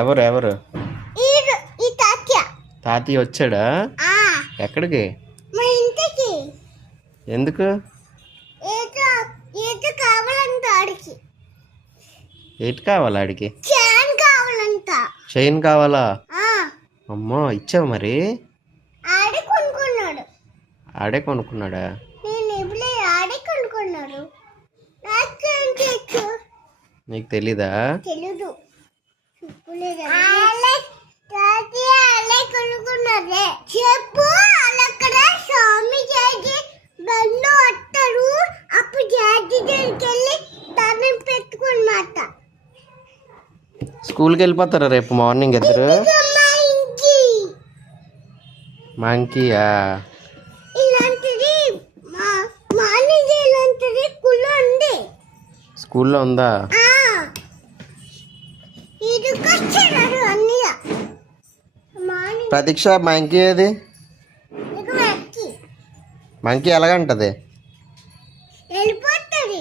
ఎవరు ఎవరు ఈ తాతయ్య తాతయ్య వచ్చాడా? ఎక్కడికి? మా ఇంటికి. ఎందుకు? ఏదో ఏదో కావాలంట ఆడికి. ఏంటి కావాలా ఆడికి? చైన్ కావాలంట. చైన్ కావాలా? అమ్మో ఇచ్చావు మరి? ఆడే కొనుక్కున్నాడు. ఆడే కొనుక్కున్నాడా? నేను ఇప్పుడే ఆడే కొనుక్కున్నాడు. నాకేం తెలుసు? నీకు తెలీదా? తెలీదు. చెప్పు అక్కడ స్వామి చేసి బండు వస్తాడు. అప్పుడు జాతి దగ్గరికి వెళ్ళి దండం పెట్టుకుని మాట. స్కూల్కి వెళ్ళిపోతారా రేపు మార్నింగ్ ఇద్దరు? మంకీయా? ఇలాంటిది మార్నింగ్ ఇలాంటిది స్కూల్లో ఉంది. స్కూల్లో ఉందా? ప్రతీక్ష మంకీ ఏది? మంకీ ఎలాగంటది? వెళ్ళిపోతుంది.